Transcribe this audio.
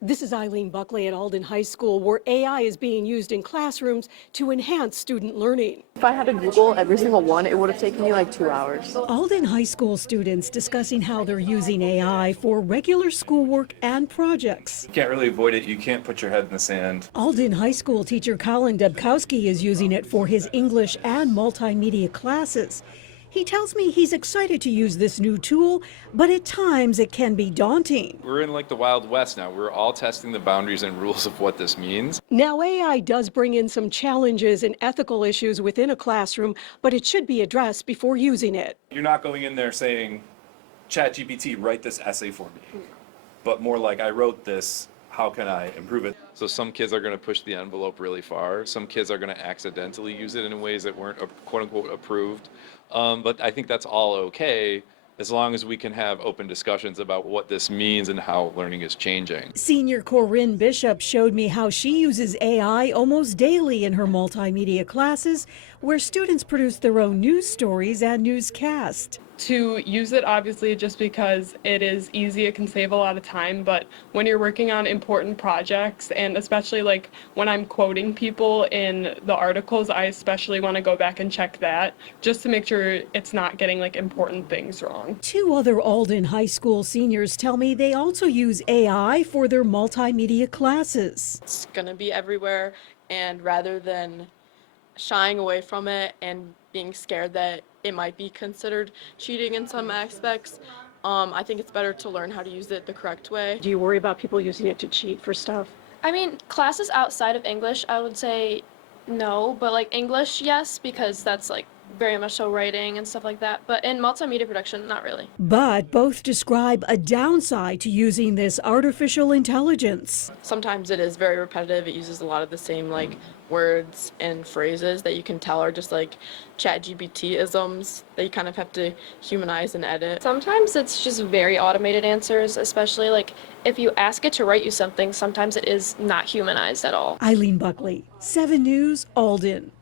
This is Alden Buckley at Alden High School, where AI is being used in classrooms to enhance student learning. If I had to Google every single one, it would have taken me like 2 hours. Alden High School students discussing how they're using AI for regular schoolwork and projects. You can't really avoid it. You can't put your head in the sand. Alden High School teacher Colin Debkowski is using it for his English and multimedia classes. He tells me he's excited to use this new tool, but at times it can be daunting. We're in like the Wild West now. We're all testing the boundaries and rules of what this means. Now, AI does bring in some challenges and ethical issues within a classroom, but it should be addressed before using it. You're not going in there saying, ChatGPT, write this essay for me. But more like, I wrote this, how can I improve it? So some kids are going to push the envelope really far. Some kids are going to accidentally use it in ways that weren't quote unquote approved. But I think that's all okay as long as we can have open discussions about what this means and how learning is changing. Senior Corinne Bishop showed me how she uses AI almost daily in her multimedia classes, where students produce their own news stories and newscasts. To use it, obviously, just because it is easy, it can save a lot of time, but when you're working on important projects, and especially like when I'm quoting people in the articles, I especially want to go back and check that just to make sure it's not getting like important things wrong. Two other Alden High School seniors tell me they also use AI for their multimedia classes. It's going to be everywhere, and rather than shying away from it and being scared that it might be considered cheating in some aspects, I think it's better to learn how to use it the correct way. Do you worry about people using it to cheat for stuff? I mean, classes outside of English, I would say no, but like English, yes, because that's like very much so writing and stuff like that. But in multimedia production, not really. But both describe a downside to using this artificial intelligence. Sometimes it is very repetitive. It uses a lot of the same like words and phrases that you can tell are just like ChatGPT-isms that you kind of have to humanize and edit. Sometimes it's just very automated answers, especially like if you ask it to write you something, sometimes it is not humanized at all. Alden Buckley, 7 News, Alden.